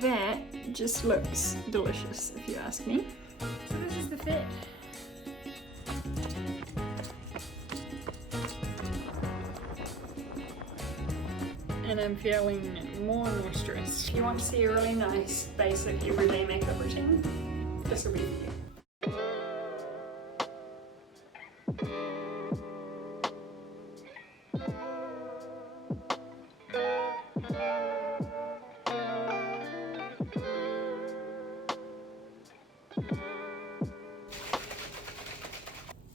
that just looks delicious if you ask me. So this is the fit. And I'm feeling more and more stressed. If you want to see a really nice, basic, everyday makeup routine, this will be for you.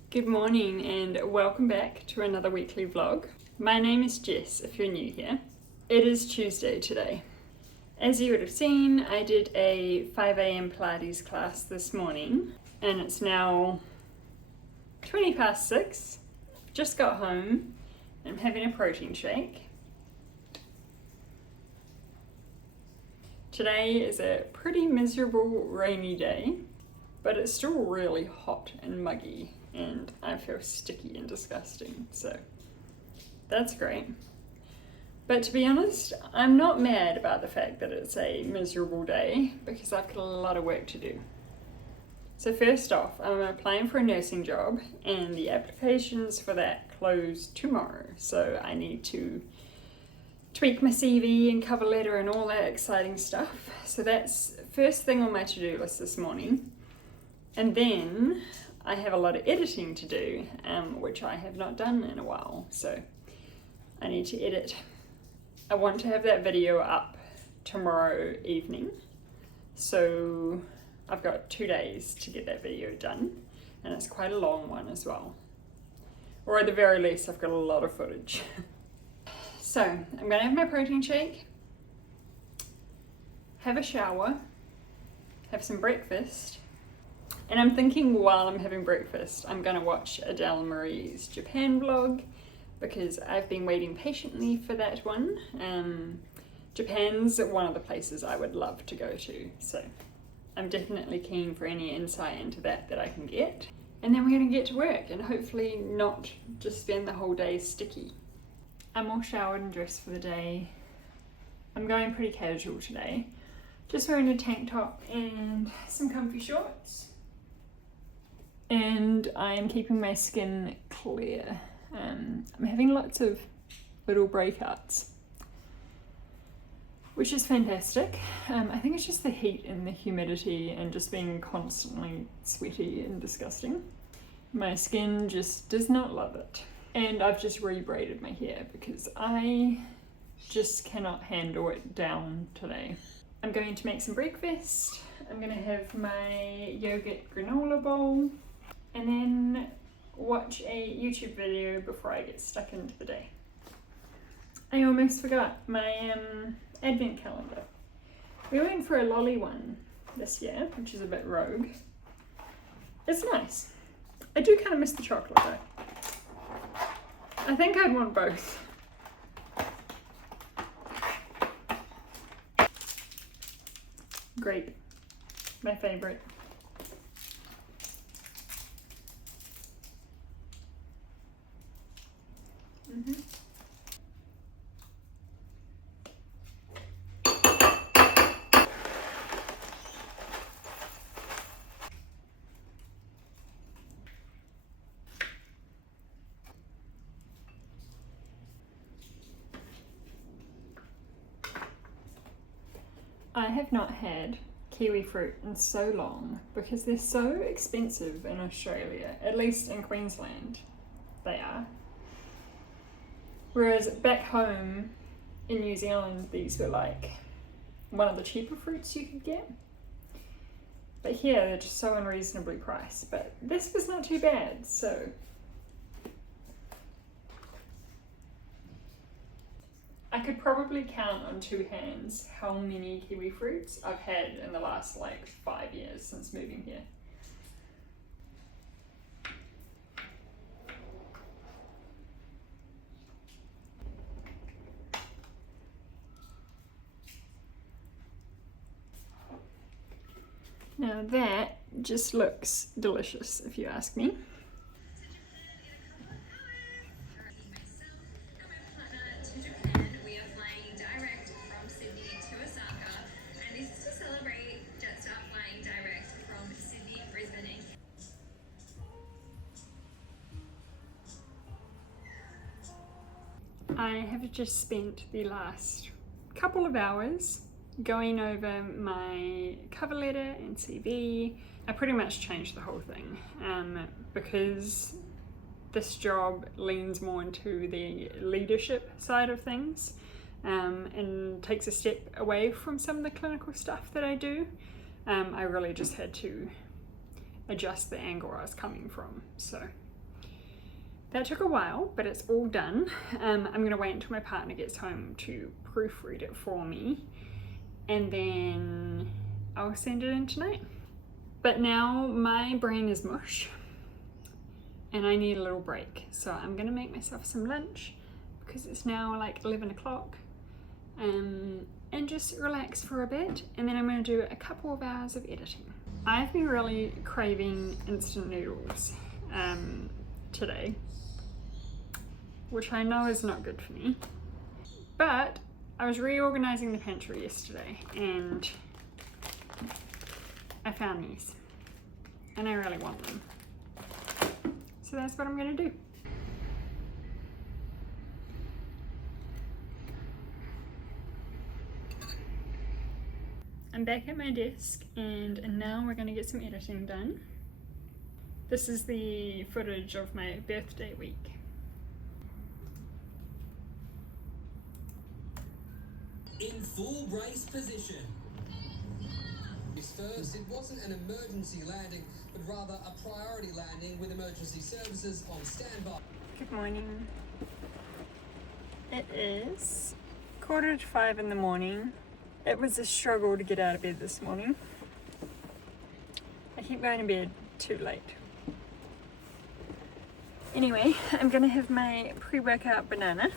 Good morning and welcome back to another weekly vlog. My name is Jess if you're new here. It is Tuesday today. As you would have seen, I did a 5 a.m. Pilates class this morning and it's now 20 past 6. I've just got home and I'm having a protein shake. Today is a pretty miserable rainy day, but it's still really hot and muggy and I feel sticky and disgusting, so that's great. But to be honest, I'm not mad about the fact that it's a miserable day because I've got a lot of work to do. So first off, I'm applying for a nursing job and the applications for that close tomorrow, so I need to tweak my CV and cover letter and all that exciting stuff. So that's first thing on my to-do list this morning. And then I have a lot of editing to do, which I have not done in a while, so I need to edit. I want to have that video up tomorrow evening, so I've got 2 days to get that video done, and it's quite a long one as well. Or at the very least, I've got a lot of footage. So I'm gonna have my protein shake, have a shower, have some breakfast, and I'm thinking while I'm having breakfast, I'm gonna watch Adele Marie's Japan vlog because I've been waiting patiently for that one. Japan's one of the places I would love to go to, so I'm definitely keen for any insight into that I can get. And then we're gonna get to work and hopefully not just spend the whole day sticky. I'm all showered and dressed for the day. I'm going pretty casual today. Just wearing a tank top and some comfy shorts. And I'm keeping my skin clear. I'm having lots of little breakouts, which is fantastic. I think it's just the heat and the humidity and just being constantly sweaty and disgusting. My skin just does not love it. And I've just re-braided my hair because I just cannot handle it down today. I'm going to make some breakfast. I'm going to have my yogurt granola bowl and then watch a YouTube video before I get stuck into the day. I almost forgot my advent calendar. We went for a lolly one this year, which is a bit rogue. It's nice. I do kind of miss the chocolate though. I think I'd want both. Grape, my favorite. I have not had kiwi fruit in so long because they're so expensive in Australia, at least in Queensland they are. Whereas back home in New Zealand these were like one of the cheaper fruits you could get. But here they're just so unreasonably priced, but this was not too bad, so. I could probably count on 2 hands how many kiwi fruits I've had in the last like 5 years since moving here. Now that just looks delicious if you ask me. I have just spent the last couple of hours going over my cover letter and CV. I pretty much changed the whole thing because this job leans more into the leadership side of things and takes a step away from some of the clinical stuff that I do. I really just had to adjust the angle I was coming from. So that took a while, but it's all done. I'm gonna wait until my partner gets home to proofread it for me, and then I'll send it in tonight. But now my brain is mush and I need a little break. So I'm gonna make myself some lunch because it's now like 11 o'clock and just relax for a bit. And then I'm gonna do a couple of hours of editing. I've been really craving instant noodles today, which I know is not good for me. But I was reorganizing the pantry yesterday and I found these and I really want them. So that's what I'm gonna do. I'm back at my desk and now we're gonna get some editing done. This is the footage of my birthday week. In full brace position. First, it wasn't an emergency landing, but rather a priority landing with emergency services on standby. Good morning. It is 4:45 in the morning. It was a struggle to get out of bed this morning. I keep going to bed too late. Anyway, I'm gonna have my pre-workout banana.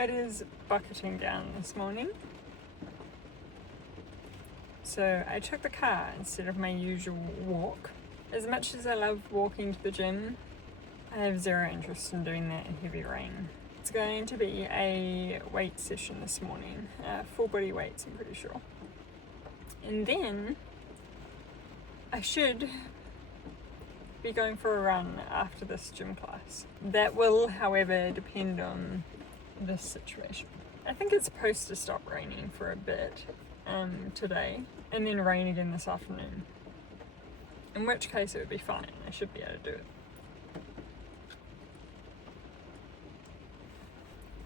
It is bucketing down this morning. So I took the car instead of my usual walk. As much as I love walking to the gym, I have zero interest in doing that in heavy rain. It's going to be a weight session this morning, full body weights I'm pretty sure. And then I should be going for a run after this gym class. That will, however, depend on this situation. I think it's supposed to stop raining for a bit today and then rain again this afternoon. In which case it would be fine. I should be able to do it.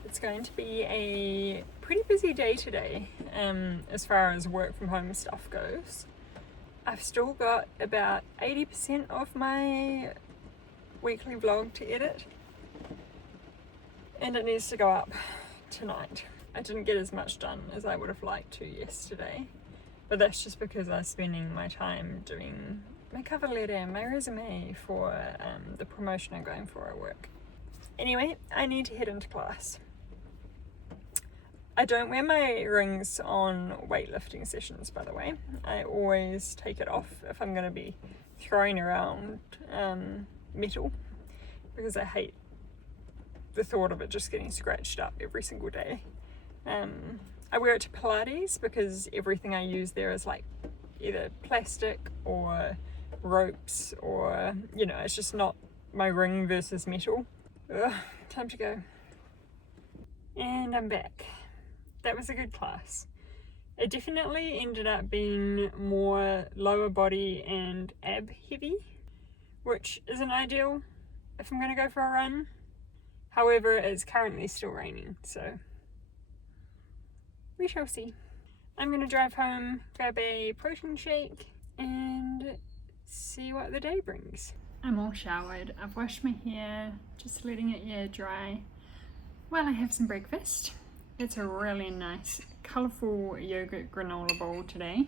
It's going to be a pretty busy day today as far as work from home stuff goes. I've still got about 80% of my weekly vlog to edit and it needs to go up tonight. I didn't get as much done as I would have liked to yesterday, but that's just because I was spending my time doing my cover letter and my resume for the promotion I'm going for at work. Anyway, I need to head into class. I don't wear my rings on weightlifting sessions, by the way. I always take it off if I'm going to be throwing around metal because I hate the thought of it just getting scratched up every single day. I wear it to Pilates because everything I use there is like either plastic or ropes or, you know, it's just not my ring versus metal. Ugh, time to go. And I'm back. That was a good class. It definitely ended up being more lower body and ab heavy, which isn't ideal if I'm going to go for a run. However, it's currently still raining, so we shall see. I'm going to drive home, grab a protein shake, and see what the day brings. I'm all showered. I've washed my hair, just letting it air dry while I have some breakfast. It's a really nice, colourful yogurt granola bowl today.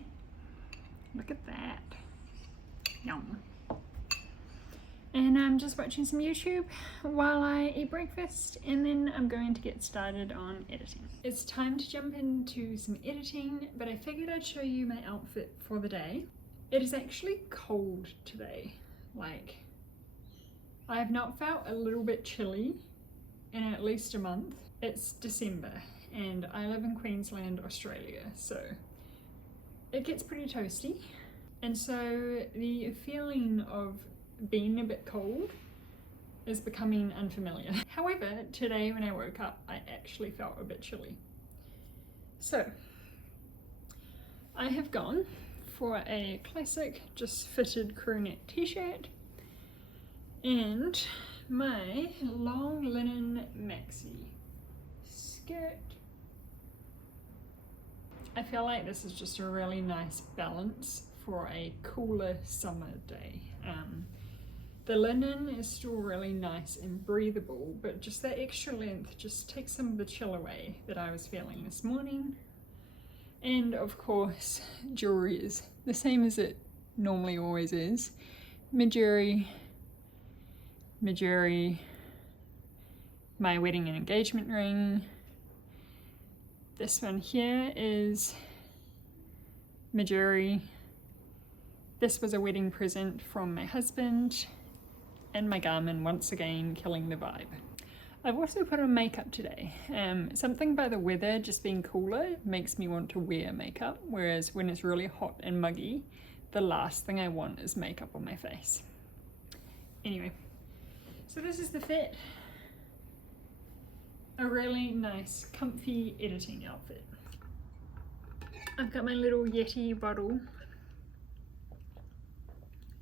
Look at that. Yum. And I'm just watching some YouTube while I eat breakfast, and then I'm going to get started on editing. It's time to jump into some editing, but I figured I'd show you my outfit for the day. It is actually cold today. Like, I have not felt a little bit chilly in at least a month. It's December and I live in Queensland, Australia, so it gets pretty toasty. And so the feeling of being a bit cold is becoming unfamiliar. However, today when I woke up, I actually felt a bit chilly. So I have gone for a classic just fitted crew neck t-shirt and my long linen maxi skirt. I feel like this is just a really nice balance for a cooler summer day. The linen is still really nice and breathable, but just that extra length just takes some of the chill away that I was feeling this morning. And of course, jewelry is the same as it normally always is. Mejuri, my wedding and engagement ring. This one here is Mejuri. This was a wedding present from my husband, and my Garmin once again killing the vibe. I've also put on makeup today. Something by the weather just being cooler makes me want to wear makeup, whereas when it's really hot and muggy, the last thing I want is makeup on my face. Anyway, so this is the fit. A really nice, comfy editing outfit. I've got my little Yeti bottle.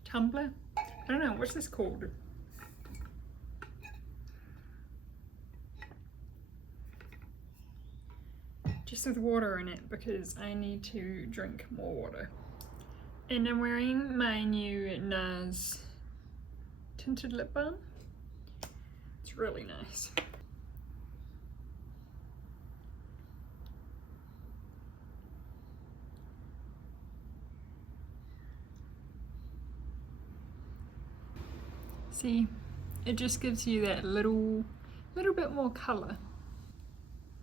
Tumbler? I don't know, what's this called? Just with water in it because I need to drink more water. And I'm wearing my new NARS tinted lip balm. It's really nice. See, it just gives you that little bit more colour.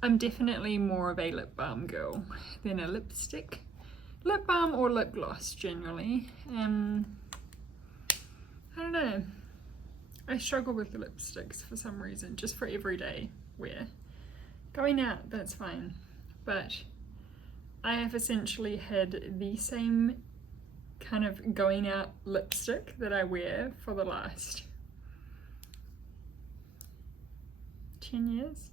I'm definitely more of a lip balm girl than a lipstick. Lip balm or lip gloss generally. I don't know. I struggle with the lipsticks for some reason, just for everyday wear. Going out, that's fine. But I have essentially had the same kind of going out lipstick that I wear for the last 10 years.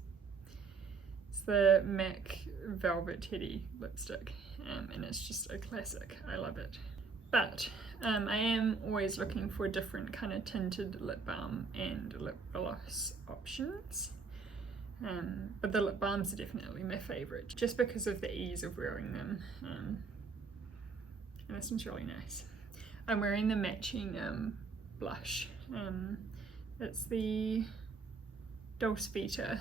It's the MAC Velvet Teddy lipstick, and it's just a classic. I love it. But I am always looking for different kind of tinted lip balm and lip gloss options. But the lip balms are definitely my favourite, just because of the ease of wearing them. And this one's really nice. I'm wearing the matching blush. It's the Dulce Vita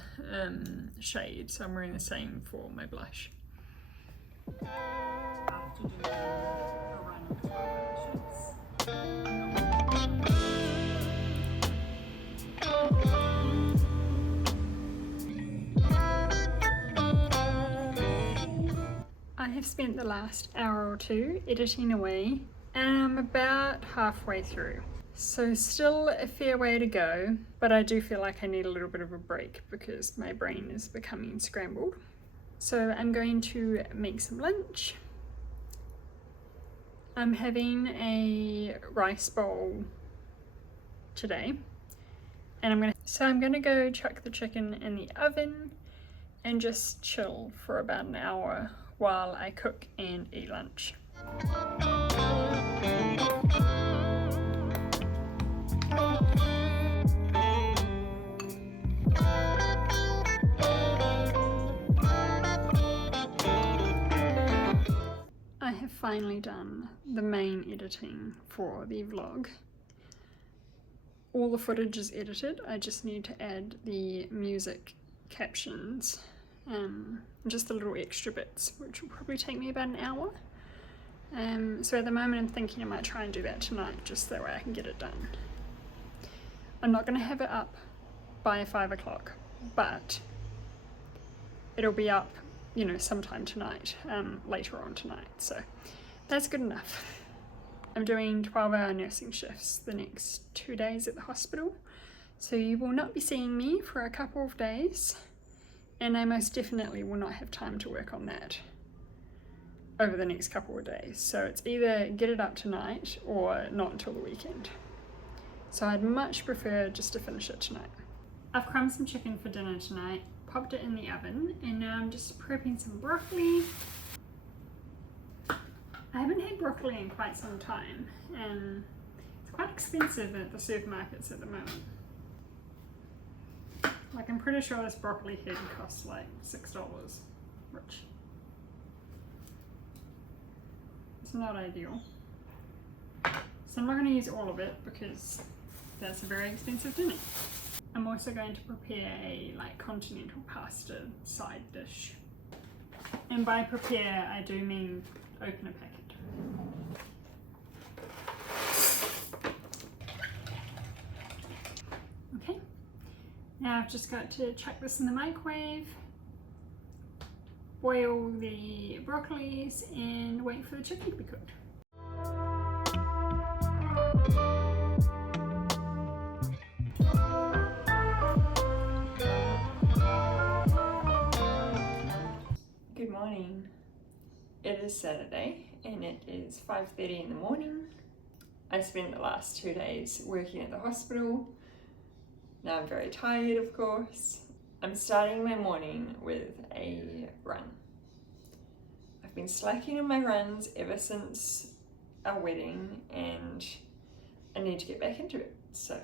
shade, so I'm wearing the same for my blush. I have spent the last hour or two editing away, and I'm about halfway through. So still a fair way to go, but I do feel like I need a little bit of a break because my brain is becoming scrambled. So I'm going to make some lunch. I'm having a rice bowl today, and I'm gonna go chuck the chicken in the oven and just chill for about an hour while I cook and eat lunch. I have finally done the main editing for the vlog. All the footage is edited, I just need to add the music captions, just the little extra bits, which will probably take me about an hour. So at the moment I'm thinking I might try and do that tonight, just that way I can get it done. I'm not going to have it up by 5 o'clock, but it'll be up, you know, sometime tonight, later on tonight, so that's good enough. I'm doing 12-hour nursing shifts the next 2 days at the hospital, so you will not be seeing me for a couple of days, and I most definitely will not have time to work on that over the next couple of days. So it's either get it up tonight or not until the weekend. So I'd much prefer just to finish it tonight. I've crumbed some chicken for dinner tonight, popped it in the oven, and now I'm just prepping some broccoli. I haven't had broccoli in quite some time, and it's quite expensive at the supermarkets at the moment. Like, I'm pretty sure this broccoli head costs like $6, which is not ideal. So I'm not going to use all of it because that's a very expensive dinner. I'm also going to prepare a continental pasta side dish. And by prepare, I do mean open a packet. Okay, now I've just got to chuck this in the microwave, boil the broccolis, and wait for the chicken to be cooked. Good morning. It is Saturday and it is 5:30 in the morning. I spent the last 2 days working at the hospital. Now I'm very tired, of course. I'm starting my morning with a run. I've been slacking on my runs ever since our wedding and I need to get back into it. So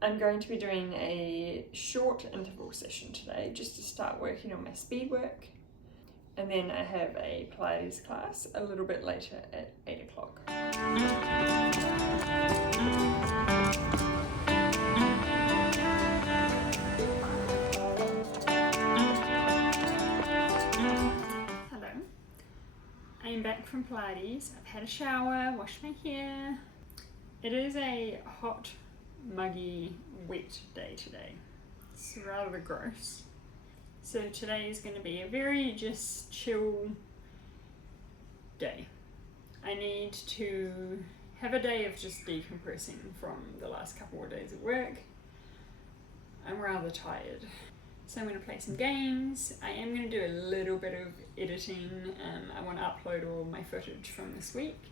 I'm going to be doing a short interval session today just to start working on my speed work. And then I have a pilates class a little bit later at 8 o'clock. Hello. I am back from Pilates. I've had a shower, washed my hair. It is a hot, muggy, wet day today. It's rather gross. So today is going to be a very just chill day. I need to have a day of just decompressing from the last couple of days at work. I'm rather tired. So I'm going to play some games. I am going to do a little bit of editing. I want to upload all my footage from this week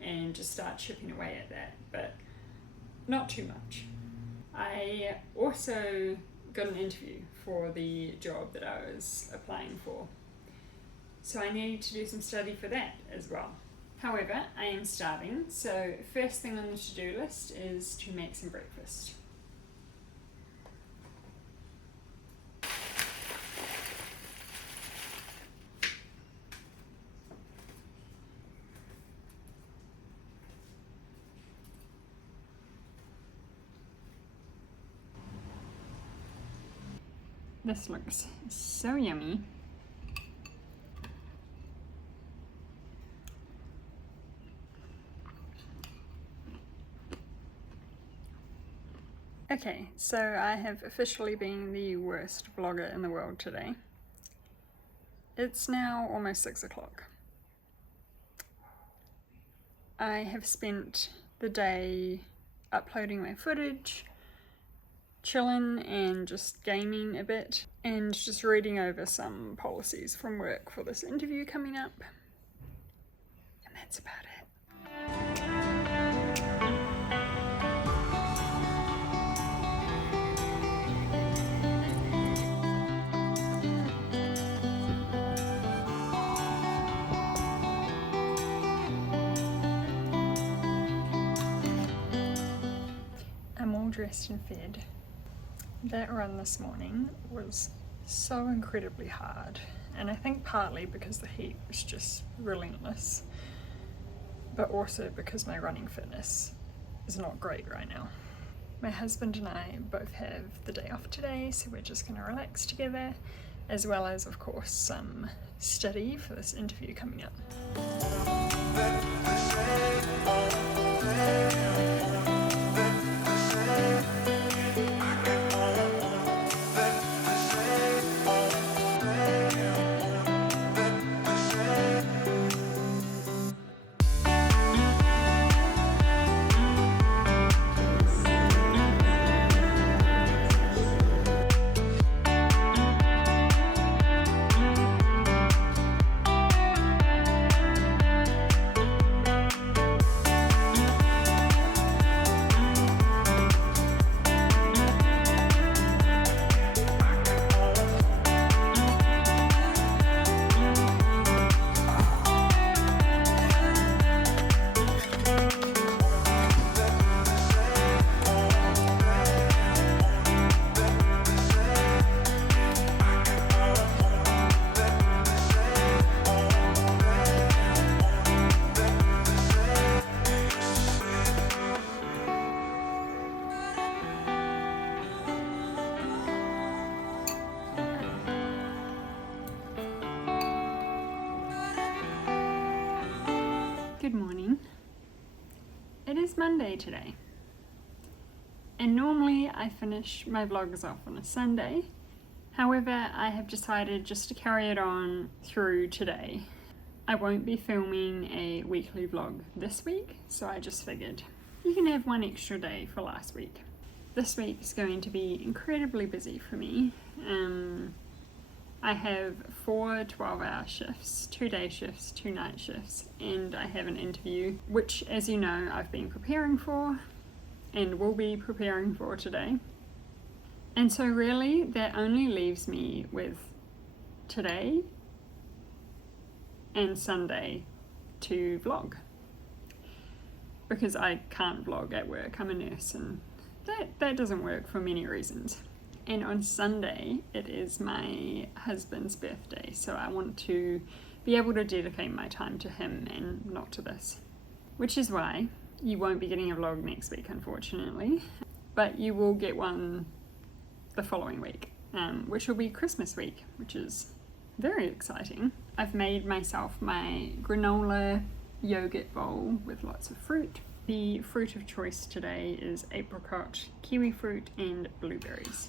and just start chipping away at that, but not too much. I also got an interview for the job that I was applying for. So I need to do some study for that as well. However, I am starving, so first thing on the to-do list is to make some breakfast. This looks so yummy. Okay, so I have officially been the worst vlogger in the world today. It's now almost 6 o'clock. I have spent the day uploading my footage, chilling and just gaming a bit, and just reading over some policies from work for this interview coming up. And that's about it. I'm all dressed and fed. That run this morning was so incredibly hard, and I think partly because the heat was just relentless, but also because my running fitness is not great right now. My husband and I both have the day off today, so we're just going to relax together, as well as, of course, some study for this interview coming up. Monday today. And normally I finish my vlogs off on a Sunday. However, I have decided just to carry it on through today. I won't be filming a weekly vlog this week, so I just figured you can have one extra day for last week. This week is going to be incredibly busy for me. I have 4 12-hour shifts, 2 day shifts, 2 night shifts, and I have an interview, which, as you know, I've been preparing for and will be preparing for today. And so really that only leaves me with today and Sunday to vlog, because I can't vlog at work. I'm a nurse and that doesn't work for many reasons. And on Sunday it is my husband's birthday, so I want to be able to dedicate my time to him and not to this, which is why you won't be getting a vlog next week, unfortunately, but you will get one the following week, which will be Christmas week, which is very exciting. I've made myself my granola yogurt bowl with lots of fruit. The fruit of choice today is apricot, kiwi fruit, and blueberries.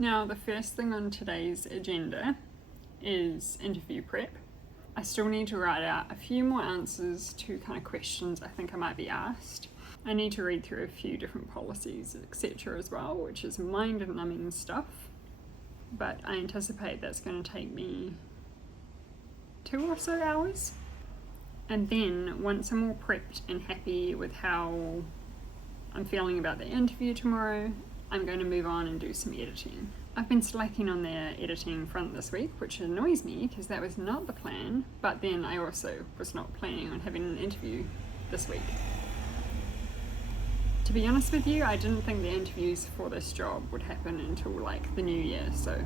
Now, the first thing on today's agenda is interview prep. I still need to write out a few more answers to kind of questions I think I might be asked. I need to read through a few different policies, etc. as well, which is mind-numbing stuff. But I anticipate that's going to take me 2 or so hours. And then, once I'm all prepped and happy with how I'm feeling about the interview tomorrow, I'm going to move on and do some editing. I've been slacking on the editing front this week, which annoys me because that was not the plan, but then I also was not planning on having an interview this week. To be honest with you, I didn't think the interviews for this job would happen until like the new year, so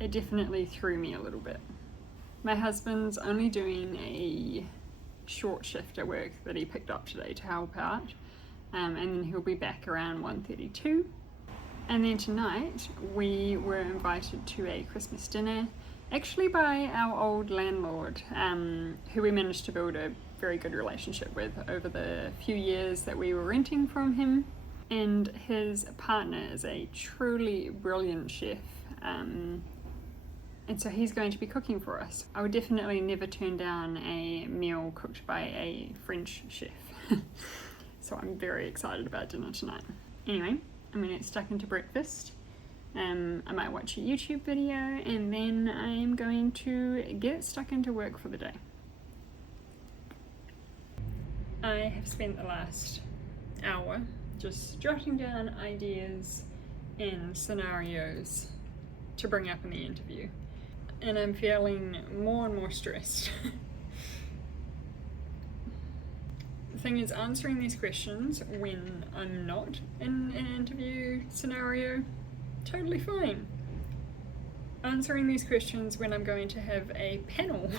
it definitely threw me a little bit. My husband's only doing a short shift at work that he picked up today to help out, and then he'll be back around 1:32. And then tonight we were invited to a Christmas dinner, actually by our old landlord, who we managed to build a very good relationship with over the few years that we were renting from him. And his partner is a truly brilliant chef, and so he's going to be cooking for us. I would definitely never turn down a meal cooked by a French chef. So I'm very excited about dinner tonight. Anyway, I'm gonna get stuck into breakfast. I might watch a YouTube video, and then I'm going to get stuck into work for the day. I have spent the last hour just jotting down ideas and scenarios to bring up in the interview, and I'm feeling more and more stressed. The thing is, answering these questions when I'm not in an interview scenario, totally fine. Answering these questions when I'm going to have a panel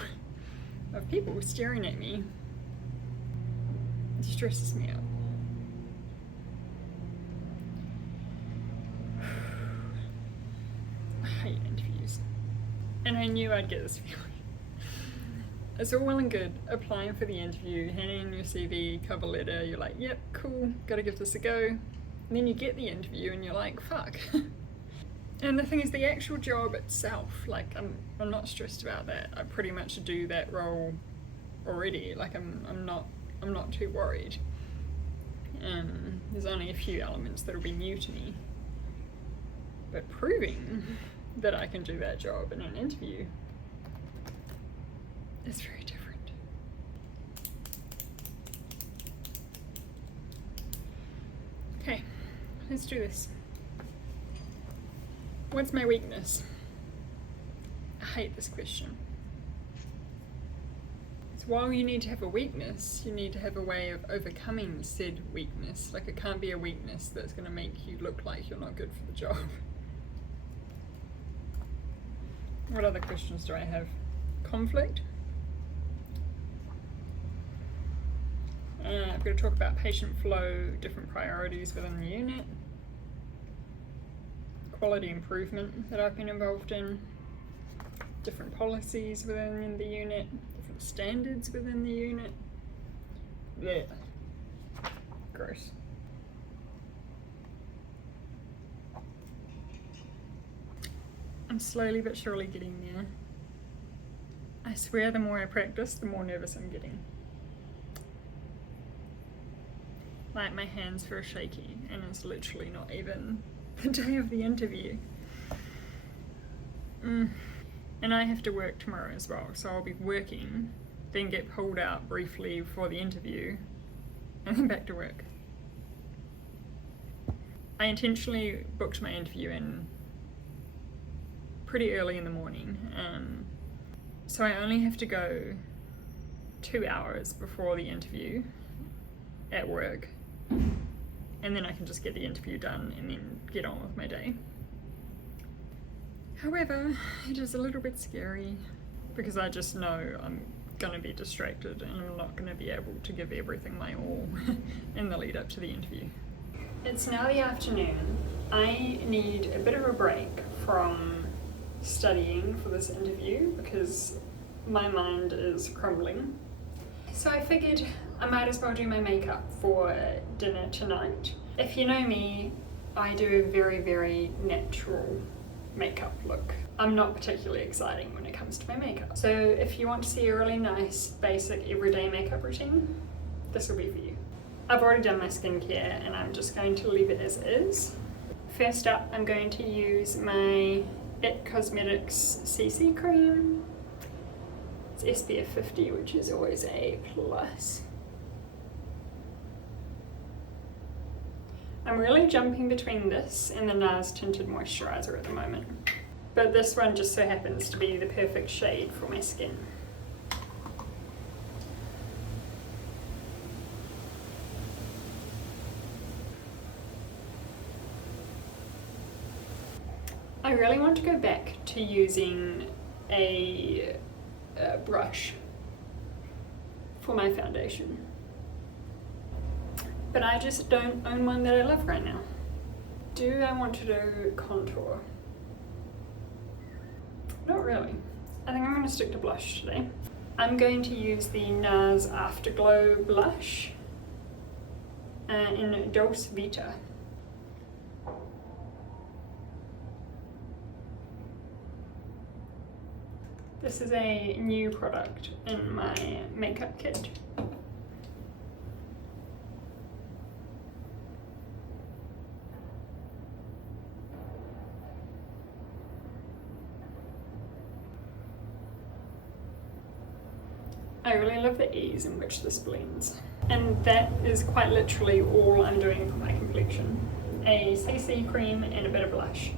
of people staring at me stresses me out. I hate interviews. And I knew I'd get this feeling. It's all well and good applying for the interview, handing in your CV, cover letter, you're like, yep, cool, gotta give this a go. And then you get the interview and you're like, fuck. And the thing is, the actual job itself, like, I'm not stressed about that. I pretty much do that role already. Like, I'm not too worried. There's only a few elements that'll be new to me. But proving that I can do that job in an interview is very different. Okay, let's do this. What's my weakness? I hate this question. It's while you need to have a weakness, you need to have a way of overcoming said weakness. Like, it can't be a weakness that's going to make you look like you're not good for the job. What other questions do I have? Conflict. I've got to talk about patient flow, different priorities within the unit, quality improvement that I've been involved in, different policies within the unit, different standards within the unit. Yeah. Gross. I'm slowly but surely getting there. I swear the more I practice, the more nervous I'm getting. Like my hands feel shaky and it's literally not even the day of the interview. And I have to work tomorrow as well, so I'll be working, then get pulled out briefly for the interview, and then back to work. I intentionally booked my interview in pretty early in the morning, so I only have to go 2 hours before the interview at work, and then I can just get the interview done and then get on with my day. However, it is a little bit scary because I just know I'm gonna be distracted and I'm not gonna be able to give everything my all in the lead up to the interview. It's now the afternoon. I need a bit of a break from studying for this interview because my mind is crumbling. So I figured I might as well do my makeup for dinner tonight. If you know me, I do a very, very natural makeup look. I'm not particularly exciting when it comes to my makeup. So if you want to see a really nice, basic, everyday makeup routine, this will be for you. I've already done my skincare and I'm just going to leave it as is. First up, I'm going to use my It Cosmetics CC cream. It's SPF 50, which is always a plus. I'm really jumping between this and the NARS Tinted Moisturiser at the moment, but this one just so happens to be the perfect shade for my skin. I really want to go back to using a brush for my foundation, but I just don't own one that I love right now. Do I want to do contour? Not really. I think I'm going to stick to blush today. I'm going to use the NARS Afterglow blush in Dulce Vita. This is a new product in my makeup kit. I really love the ease in which this blends. And that is quite literally all I'm doing for my complexion. A CC cream and a bit of blush.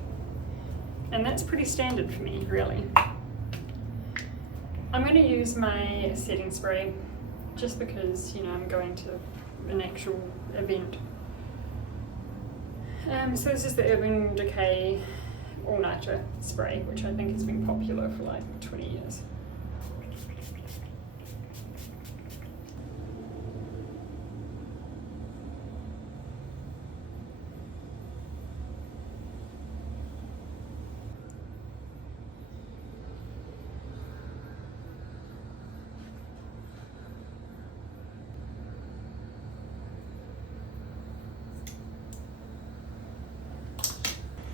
And that's pretty standard for me, really. I'm going to use my setting spray just because, you know, I'm going to an actual event. So this is the Urban Decay All Nighter spray, which I think has been popular for like 20 years.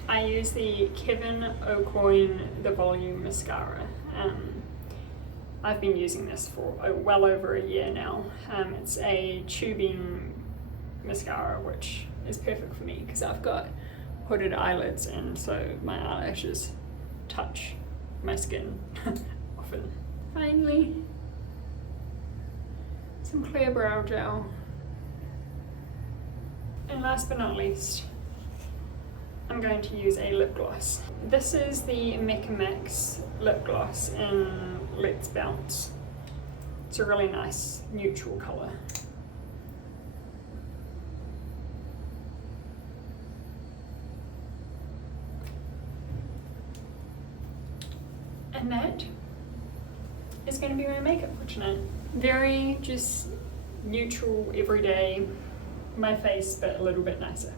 I use the Kevin Aucoin The Volume Mascara. I've been using this for well over a year now. It's a tubing mascara, which is perfect for me because I've got hooded eyelids and so my eyelashes touch my skin often. Finally, some clear brow gel. And last but not least, I'm going to use a lip gloss. This is the Mecca Max lip gloss in Let's Bounce. It's a really nice neutral colour. And that is going to be my makeup for tonight. Very just neutral, everyday, my face, but a little bit nicer.